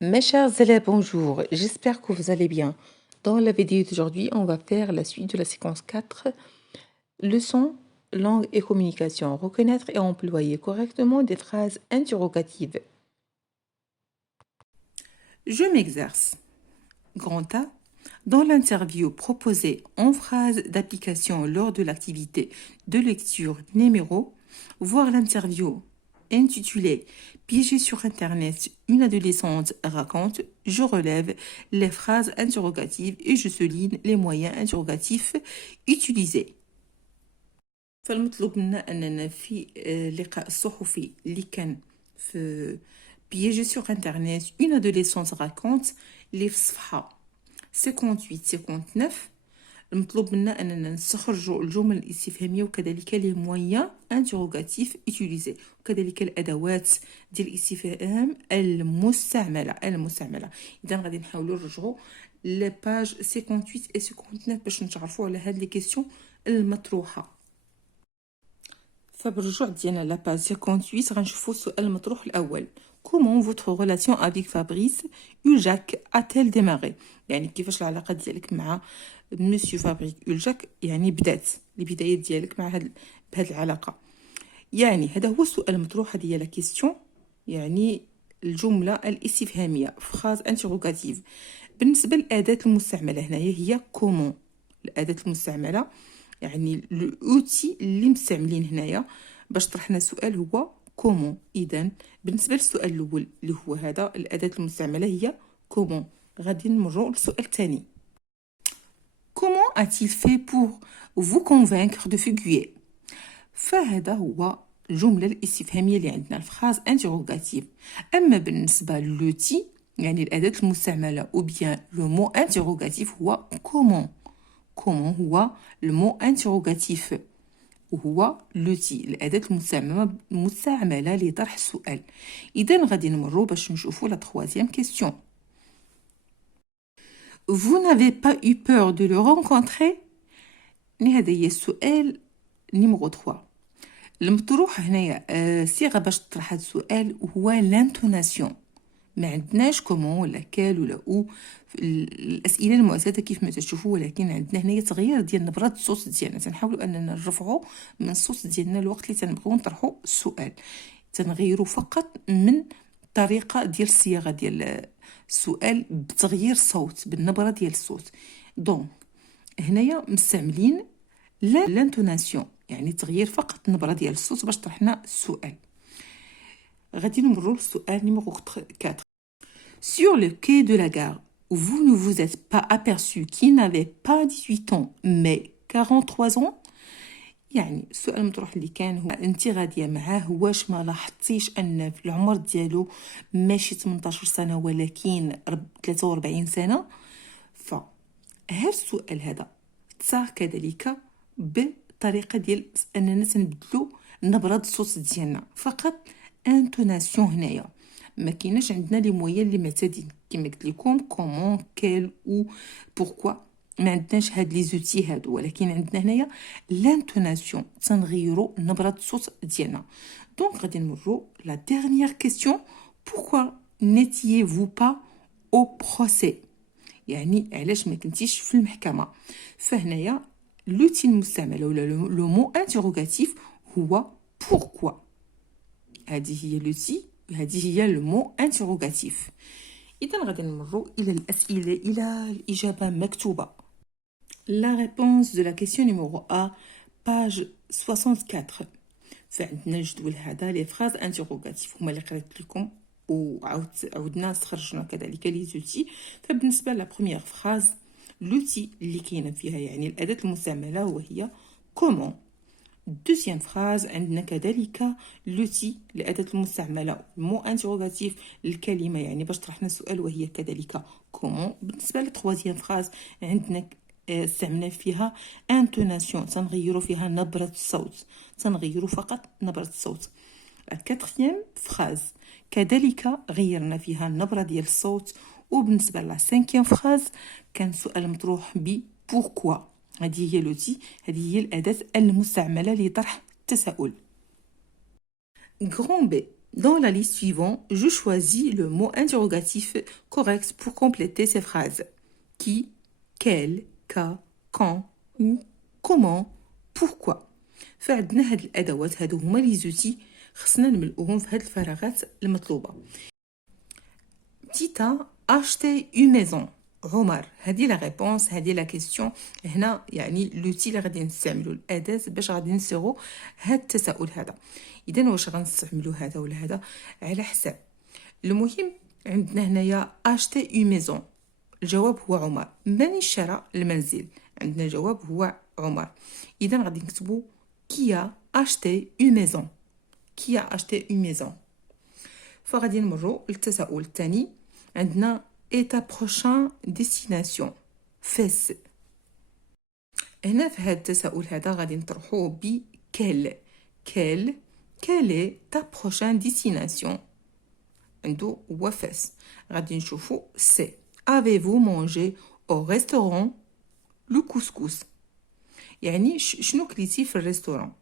Mes chers élèves, bonjour. J'espère que vous allez bien. Dans la vidéo d'aujourd'hui, on va faire la suite de la séquence 4, leçon langue et communication. Reconnaître et employer correctement des phrases interrogatives. Je m'exerce. Grand A. Dans l'interview proposée en phrase d'application lors de l'activité de lecture numéro, voir l'interview intitulée Piégée sur Internet, une adolescente raconte, je relève les phrases interrogatives et je souligne les moyens interrogatifs utilisés. فالمطلوب منا أننا في اللقاء الصحفي اللي كان في Piégée sur Internet, une adolescente raconte اللي في الصفحة 58-59 المطلوب منا أننا نستخرجوا الجمل الاستفهامية وكذلك لي مويان انتروغاتيف utiliser وكذلك الأدوات ديال الاستفهام المستعملة إذا غادي نحاولوا نرجعوا لباج 58 و 59 باش نتعرفوا على هاد لي كيسيون المطروحة. فبالرجوع ديالنا لباج 58 غنشوفوا السؤال المطروح الأول. Comment votre relation avec Fabrice Uljak a-t-elle démarré؟ يعني كيفاش العلاقة ديالك مع مسيو فابريك أولجاك يعني بدات البداية ديالك مع بهذه العلاقة. يعني هذا هو السؤال المطروح، هذه هي لا كيستيون، يعني الجملة الاستفهامية فراز انتروغاتيف. بالنسبة للأداة المستعملة هنايا هي كومون. الأداة المستعملة يعني الأوتي اللي مستعملين هنايا باش طرحنا السؤال هو كومون. إذن بالنسبة للسؤال الأول اللي هو هذا الأداة المستعملة هي كومون. غادي نمروا للسؤال الثاني. Comment a-t-il fait pour vous convaincre de fuguer؟ فهذا هو الجملة الاستفهامية اللي عندنا الفراز انتروغاتيف. أما بالنسبة لوتي يعني الأداة المستعملة أو بيان لو مو انتروغاتيف هو كومون. كومون هو المو انتروغاتيف وهو لوتي الأداة المستعملة لطرح السؤال. إذا غادي نمروا باش نشوفوا لا troisième question. Vous n'avez pas eu peur de le rencontrer؟ هذا هي السؤال نيمغو 3. المطروح هنايا صيغه باش تطرح هذا السؤال هو لانتوناسيون. ما عندناش كومون ولا كال ولا او الاسئله المعتاده كيف ما تشوفوا، ولكن عندنا هنايا تغيير ديال نبره الصوت ديالنا. تنحاولوا اننا نرفعوا من الصوت ديالنا الوقت اللي تنبغيو نطرحوا السؤال، تنغيروا فقط من الطريقه ديال الصياغه ديال السؤال بتغيير الصوت بالنبره ديال الصوت. دونك هنايا مستعملين لانتوناسيون يعني تغيير فقط النبره ديال الصوت باش طرحنا السؤال. غادي نمروا للسؤال نيميرو 4. Sur le quai de la gare, vous ne vous êtes pas aperçu qu'il n'avait pas 18 ans mais 43 ans؟ يعني السؤال المطروح اللي كان هو انت غاديه معاه، واش ما لاحظتيش ان في العمر ديالو ماشي 18 سنه ولكن 43 سنه؟ فهذا السؤال هذا تصاغ كذلك بطريقه ديال اننا تنبدلوا نبره الصوت ديالنا فقط انتوناسيون. هنايا ما كايناش عندنا لي مويان اللي معتادين كما قلت لكم كومون كيل او بوركوا، ما عندناش هاد لي زوتي هادو، ولكن عندنا هنايا لانتوناسيون تنغيروا نبره الصوت ديالنا. دونك غادي نمروا لا ديرنيير كيسيون. بوركوا نيتيي-vous pas au procès؟ يعني علاش ما كنتيش في المحكمه؟ فهنايا لوتي المستعمل ولا لو مو انتروغاتيف هو بوركوا. هذه هي لوتي وهذه هي لو مو انتروغاتيف. اذا غادي نمروا الى الاسئله الى الاجابه مكتوبه. لا ريبونس دو لا كيسيون نيميرو ا باج 64. فعندنا الجدول هذا لي فراز انتروغاتيف هما اللي قريت لكم وعاودنا استخرجنا كذلك لي زوتي. فبالنسبه لا بروميير فراز لوتي اللي كاينه فيها يعني الاداه المستعمله وهي كومون. دوزيام فراز عندنا كذلك لوتي الاداه المستعمله مو انتروغاتيف الكلمه يعني باش طرحنا السؤال وهي كذلك كومون. بالنسبه للتروازيام فراز عندنا استعملنا فيها انتوناسيون تنغيروا فيها نبره الصوت، تنغيروا فقط نبره الصوت. الكاتريام فراز كذلك غيرنا فيها النبره ديال الصوت. وبالنسبه لا سانكيام فراز كان سؤال مطروح ب بوركوا. هذه هي لوتي، هذه هي الاداه المستعمله لطرح التساؤل. غران بي Dans la liste suivante, je choisis le mot interrogatif correct pour compléter ces phrases. Qui, quel, quand, quand, où, comment, pourquoi. فعندنا هاد الأدوات هادو هما لي زوتي خصنا نملؤوهم في هاد الفراغات المطلوبة. Tita acheté une maison. عمر هذه لا ريبونس هذه لا كيستيون هنا يعني لوتي اللي غادي نستعملو الاداه باش غادي نصيغو هاد التساؤل هذا. اذا واش غنستعملو هذا ولا هذا على حساب. المهم عندنا هنايا acheté une maison. الجواب هو عمر. من اشترى المنزل؟ عندنا الجواب هو عمر. اذا غادي نكتبو qui a acheté une maison. qui a acheté une maison. فغادي نمروا للتساؤل الثاني. عندنا et ta prochaine destination فاس. هنا في هذا التساؤل هذا غادي نطرحوه ب quelle est ta prochaine destination. عنده هو فاس. غادي نشوفوا سي avez-vous mangé au restaurant le couscous. يعني شنو كليتي في الريستوران؟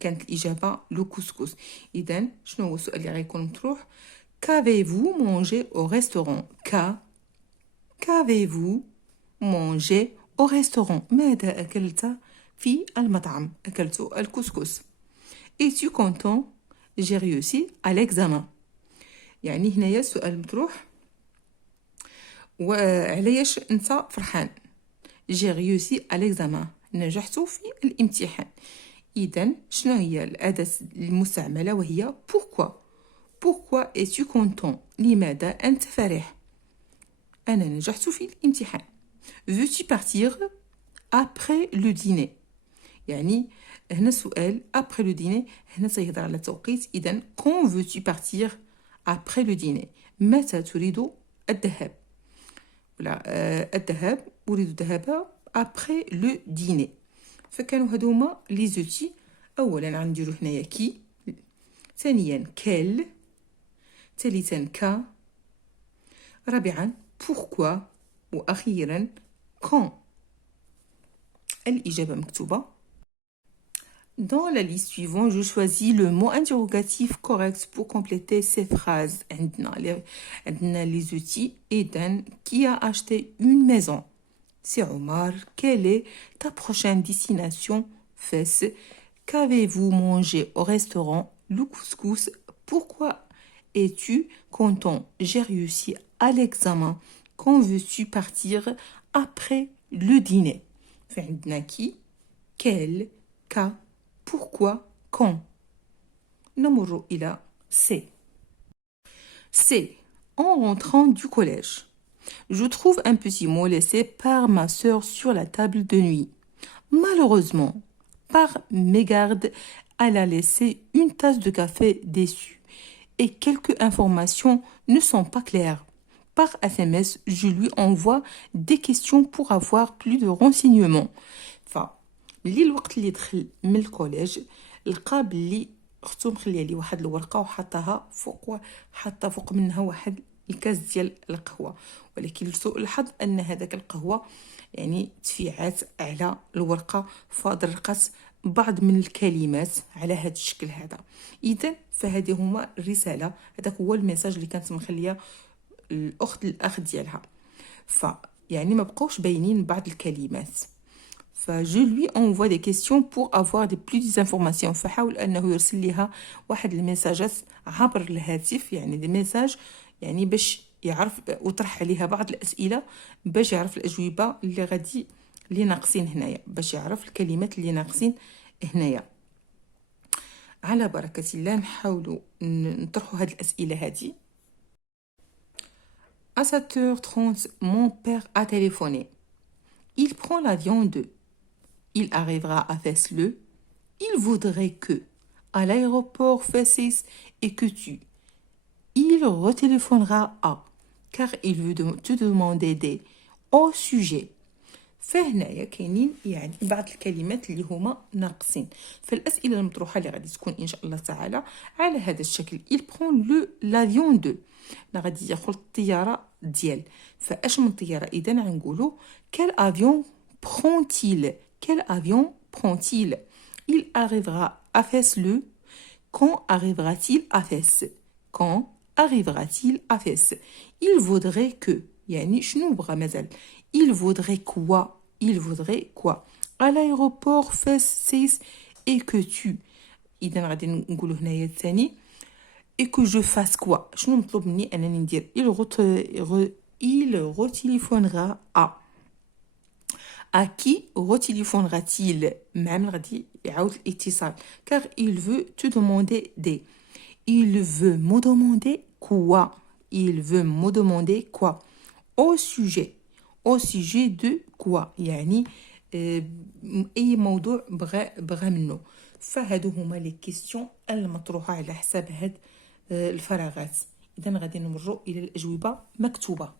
كانت الإجابة لو كوسكوس. إذن شنو هو السؤال اللي غيكون مطروح؟ Qu'avez-vous mangé au restaurant? Qu'avez-vous mangé au restaurant? ماذا أكلت في المطعم؟ أكلت الكسكس. Es-tu content? J'ai réussi à l'examen. يعني هنايا السؤال مطروح وعلاش أنت فرحان؟ J'ai réussi à l'examen. نجحت في الامتحان. إذن شنو هي الأداة المستعملة وهي pourquoi. Pourquoi es-tu content? لماذا أنت فرح؟ أنا نجحت في الامتحان. Veux-tu partir après le dîner? يعني هنا سؤال après le dîner هنا سيهضر على التوقيت. إذن quand veux-tu partir après le dîner؟ متى تريد الذهاب؟ ولا الذهاب أريد الذهاب après le dîner. فكانوا هذوما لي زوتي. أولا غنديرو هنايا كي، ثانيا كيل، ثالثا كا، رابعا pourquoi، وأخيرا quand. الإجابة مكتوبة. Dans la liste suivante, je choisis le mot interrogatif correct pour compléter ces phrases. عندنا les outils. إذن qui a acheté une maison? C'est Omar. Quelle est ta prochaine destination? Fès. Qu'avez-vous mangé au restaurant? Le couscous. Pourquoi es-tu content? J'ai réussi à l'examen. Quand veux-tu partir après le dîner? فعندنا qui, quel, quand, pourquoi, quand. نمر إلى C. C. En rentrant du collège. Je trouve un petit mot laissé par ma sœur sur la table de nuit. Malheureusement, par mégarde, elle a laissé une tasse de café dessus et quelques informations ne sont pas claires. Par SMS, je lui envoie des questions pour avoir plus de renseignements. فملي الوقت اللي دخل من الكوليج لقى بلي اختو مخليه لي واحد الورقه وحطها فوق منها واحد الكاس ديال القهوه، ولكن لسوء الحظ ان هذاك القهوه يعني تفيعات على الورقه فدرقت بعض من الكلمات على هذا الشكل هذا. اذا فهذه هما الرساله، هذاك هو الميساج اللي كانت مخليه الاخ ديالها. يعني ما بقاوش باينين بعض الكلمات. je lui envoie des questions pour avoir plus d'informations. فحاول انه يرسل لها واحد الميساجات عبر الهاتف، يعني دي ميساج يعني باش يعرف وطرح عليها بعض الاسئله باش يعرف الاجوبه اللي ناقصين هنايا، باش يعرف الكلمات اللي ناقصين هنايا. على بركه الله نحاولوا نطرحوا هذه الاسئله هذه. À 7h30, mon père a téléphoné. Il prend l'avion de. Il arrivera à Fès-le. Il voudrait que, à l'aéroport Fès et que tu. Il retéléphonera à, car il veut te demander des au sujet. فهنايا كاينين يعني بعض الكلمات اللي هما ناقصين. فالأسئلة المطروحة اللي غادي تكون إن شاء الله تعالى على هذا الشكل. Il prend l'avion de. غادي ياخذ الطيارة ديال. فاش من طيارة؟ إذا غنقولوا quel avion prend-il? Quel avion prend-il? Il arrivera à Fès-le. quand arrivera-t-il à Fès? Quand arrivera-t-il à Fès? Il vaudrait que يعني شنو بغى مازال il vaudrait quoi il vaudrait quoi à l'aéroport Fès 6 et que tu إذا غادي نقولوا هنايا الثاني et que je fasse quoi شنو مطلوب مني أنني ندير il retéléphonera à qui retéléphonera-t-il même غادي يعاود الاتصال car il veut te demander des il veut me demander quoi il veut me demander quoi au sujet de quoi يعني أي موضوع بغى منه فهادو هما لي كيستيون المطروحة على حساب هاد الفراغات إذا غادي نمروا إلى الأجوبة مكتوبة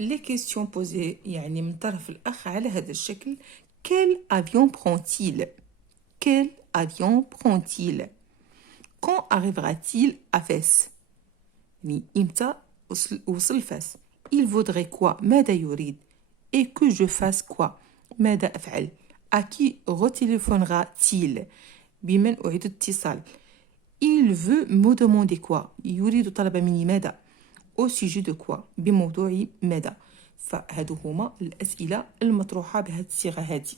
لي كيستيون بوزي يعني من طرف الأخ على هذا الشكل quel avion prend-il quel avion prend-il quand arrivera-t-il à Fès يعني إمتى وصل فاس il vaudrait quoi ماذا يريد et que je fasse quoi ماذا أفعل à qui retéléphonera-t-il بمن أعيد الاتصال il veut me demander quoi يريد طلب مني ماذا au sujet de quoi بموضوع ماذا فهادو هما الأسئلة المطروحة بهذه الصيغة هذه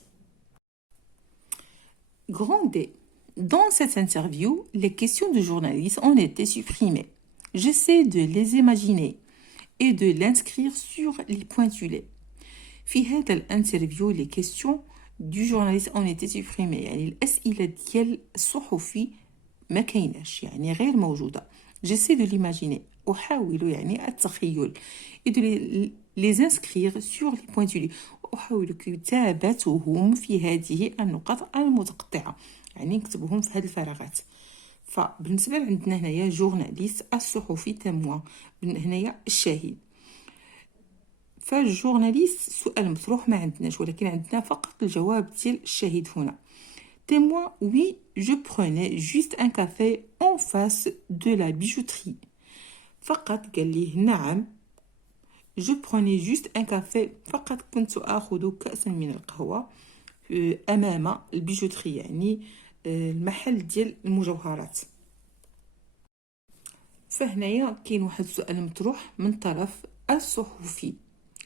Grand D. Dans cette interview, les questions du journaliste ont été supprimées. J'essaie de les imaginer et de l'inscrire sur les pointillés. في هذا الانترفيو les questions du journaliste ont été supprimées يعني الأسئلة ديال الصحفي ما كايناش يعني غير موجودة. J'essaie de l'imaginer أحاول يعني التخيل et de les inscrire sur les pointillés. أحاول كتابتهم في هذه النقاط المتقطعة يعني نكتبهم في هذه الفراغات. فبالنسبة عندنا هنايا جورناليست الصحفي تموا هنايا الشاهد فالجورناليست سؤال مطروح ما عندناش ولكن عندنا فقط الجواب ديال الشاهد هنا témoin oui je prenais juste un café en face de la bijouterie فقط قال ليه نعم je prenais juste un café فقط كنت آخذ كأسا من القهوة أمام البيجوتري يعني المحل ديال المجوهرات فهنايا كاين واحد السؤال مطروح من طرف الصحفي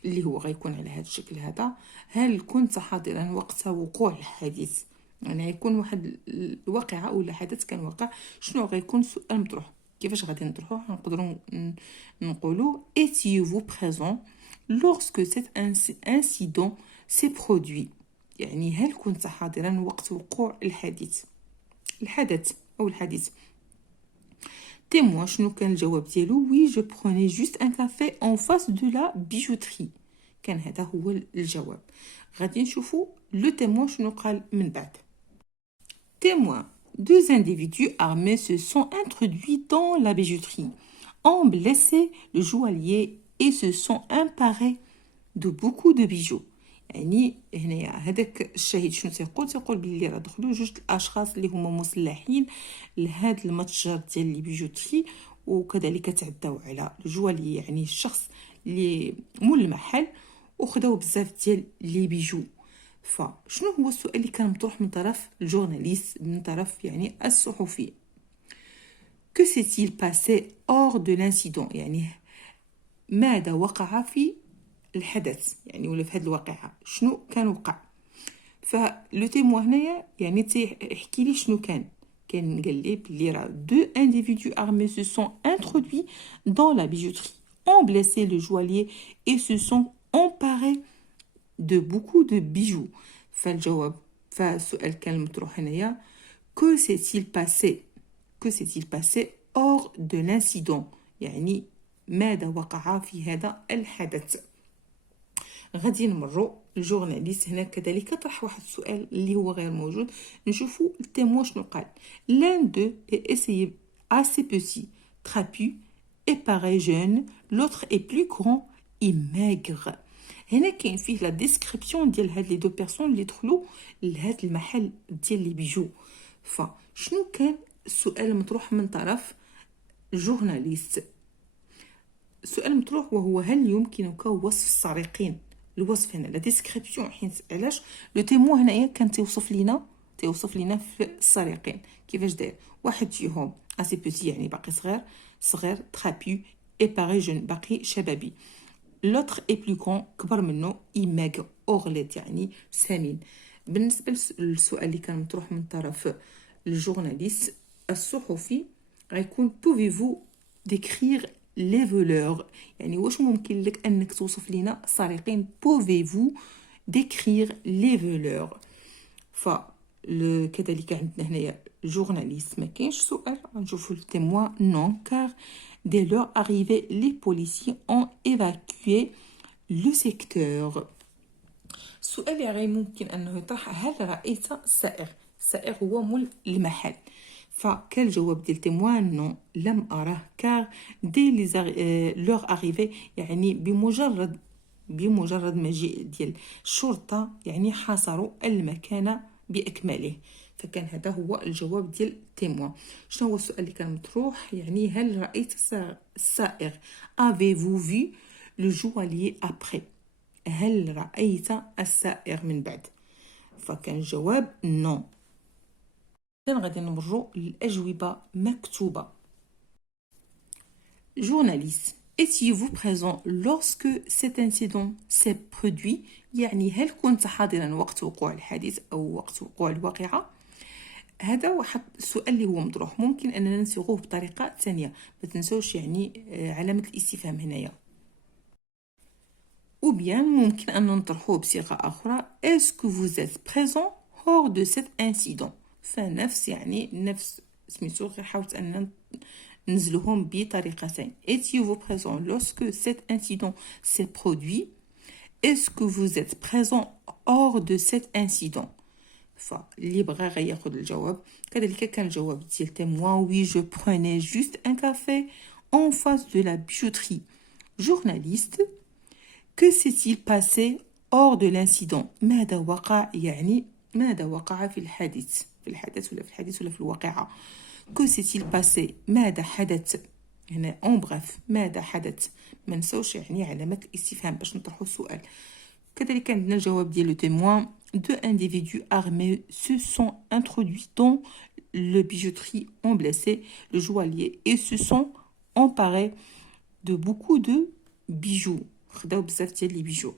اللي هو غيكون على هذا الشكل هذا هل كنت حاضرا وقت وقوع الحادث يعني غيكون واحد الواقعة أو حدث كان واقع شنو غيكون السؤال مطروح كيفاش غادي نطرحوه نقدروا نقولوا étiez-vous présent lorsque cet incident s'est produit يعني هل كنت حاضرا وقت وقوع الحدث أو الحادث témoin شنو كان الجواب ديالو oui je prenais juste un café en face de la bijouterie كان هذا هو الجواب غادي نشوفوا لو témoin شنو قال من بعد témoin deux individus armés se sont introduits dans la bijouterie ont blessé le joaillier et se sont emparés de beaucoup de bijoux يعني هنايا هذاك الشاهد شنو تيقول باللي راه دخلوا جوج الاشخاص اللي هما مسلحين لهذا المتجر ديال لي بيجوتري وكذلك تعداو على الجوالي يعني الشخص اللي مول المحل وخداو بزاف ديال لي بيجو فشنو هو السؤال اللي كان مطروح من طرف الجورناليست من طرف يعني الصحفي que s'est-il passé hors de l'incident يعني ماذا وقع في الحدث يعني ولا في هذه الواقعة شنو كان وقع فلو تيمو هنايا يعني تيحكي لي شنو كان قال لي بلي راه deux individus armés se sont introduits dans la bijouterie ont blessé le joaillier et se sont emparés de beaucoup de bijoux فالجواب فالسؤال كان مطروح هنايا que s'est-il passé hors de l'incident يعني ماذا وقع في هذا الحدث غادي نمروا الجورناليست هنا كذلك طرح واحد السؤال اللي هو غير موجود نشوفوا التيموان شنو قال l'un d'eux est essayé assez petit trapu et paraît jeune l'autre est plus grand et maigre هنا كاين فيه لا ديسكريبسيون ديال هاد لي دو بيرسون اللي دخلوا لهاد المحل ديال لي بيجو فشنو كان السؤال المطروح من طرف الجورناليست السؤال مطروح وهو هل يمكنك وصف السارقين الوصف هنا لا ديسكريبسيون حيت علاش لو تيمو هنايا كان تيوصف لينا تيوصف لينا في السارقين كيفاش داير. واحد فيهم اسي بوتي يعني باقي صغير ترابيو اي باغي جون باقي شبابي. لوتر اي بلو كون كبر منه ايماغ اورليت يعني سمين. بالنسبه للسؤال اللي كان مطروح من طرف الجورناليست الصحفي غيكون بوفيفو ديكرير لي فولور، يعني واش ممكن لك انك توصف لنا سارقين. بوفيفو ديكرير لي فولور. ف كذلك عندنا هنايا جورناليست ما كاينش سؤال. غنشوفوا التيموان نون كار dès leur arrivée les policiers ont évacué le secteur. السؤال اللي غير ممكن انه يطرح هل رأيت السائق؟ السائق هو مول المحل. فكان الجواب ديال تيموان نو لم اراه كار دي لور اريفي يعني بمجرد مجيء ديال الشرطه يعني حاصروا المكان باكمله. فكان هذا هو الجواب ديال تيموان. شنو هو السؤال اللي كان مطروح؟ يعني هل رأيت السائق؟ avez-vous vu le joaillier après؟ هل رأيت السائق من بعد؟ فكان الجواب نو. كان غادي نمروا للأجوبة مكتوبة. journaliste étiez-vous présent lorsque cet incident s'est produit؟ يعني هل كنت حاضرا وقت وقوع الحادث أو وقت وقوع الواقعة؟ هذا واحد السؤال اللي هو مطروح، ممكن أننا نصيغوه بطريقة ثانية. ما تنسوش يعني علامة الاستفهام هنايا. ou bien ممكن أن نطرحوه بصيغة أخرى est-ce que vous êtes présent hors de cet incident. فنفس يعني نفس سميتو، غير حاولت أن ننزلوهم بطريقتين. étiez-vous présent lorsque cet incident s'est produit؟ est-ce que vous êtes présent hors de cet incident؟ فاللي بغى غياخد الجواب. كذلك كان الجواب ديال témoin oui je prenais juste un café en face de la bijouterie. journaliste que s'est-il passé hors de l'incident؟ ماذا وقع يعني ماذا وقع في الحادث ولا في الواقعة. que s'est-il passé ماذا حدث هنا en bref ماذا حدث. ما نسوش يعني علامة الاستفهام باش نطرحوا السؤال. كذلك عندنا الجواب ديال le témoin deux individus armés se sont introduits dans le bijouterie ont blessé le joaillier et se sont emparés de beaucoup de bijoux. خداو بزاف ديال لي بيجو.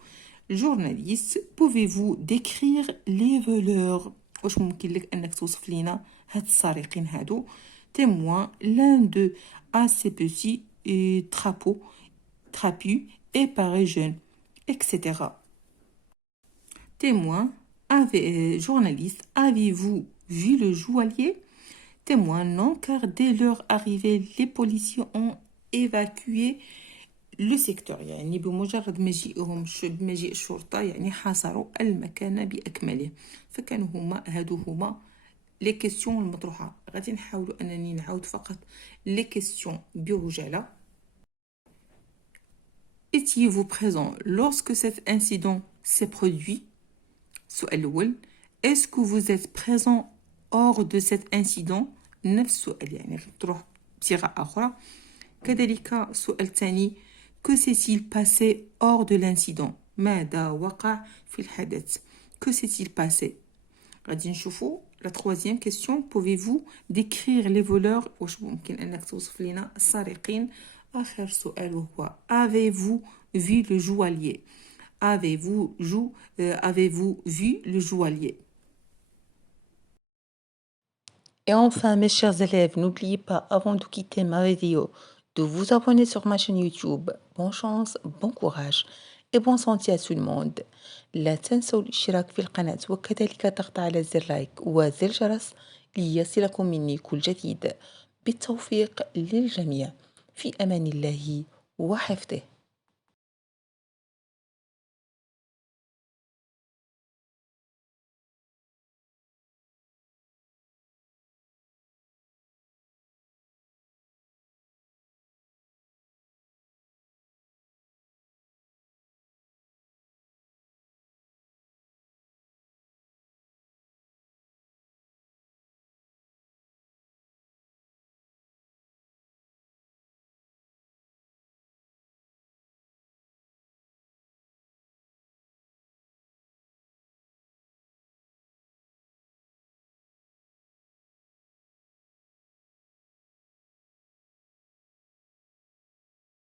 journaliste pouvez-vous décrire les voleurs؟ واش ممكن لك انك توصف لينا هاد السارقين هادو. témoin l'un d'eux a ses petits trapus et paraît jeune etc. témoin journaliste avez-vous vu le joaillier؟ témoin non car dès leur arrivée les policiers ont évacué لو سيكتور يعني بمجرد مجيئهم بمجيء الشرطة يعني حاصروا المكان بأكمله. فكانوا هما لي كيسيون المطروحة. غادي نحاولوا أنني نعاود فقط لي كيسيون بعجالة. étiez-vous présent lorsque cet incident s'est produit؟ السؤال الأول est-ce que vous êtes présent hors de cet incident؟ نفس السؤال يعني تروح بصيغة أخرى. كذلك السؤال الثاني que s'est-il passé hors de l'incident؟ ماذا وقع في الحدث. que s'est-il passé؟ غادي نشوفوا la troisième question pouvez-vous décrire les voleurs؟ واش ممكن انك توصف لنا السارقين. اخر سؤال وهو avez-vous vu le joaillier؟ avez-vous vu le joaillier؟ Et enfin, mes chers élèves, n'oubliez pas, avant de quitter ma vidéo, de vous abonner sur ma chaîne YouTube. Bonne chance, bon courage et bonne santé à tout le monde. لا تنسوا الاشتراك في القناة وكذلك الضغط على زر لايك وزر الجرس ليصلكم مني كل جديد. بالتوفيق للجميع في أمان الله وحفظه.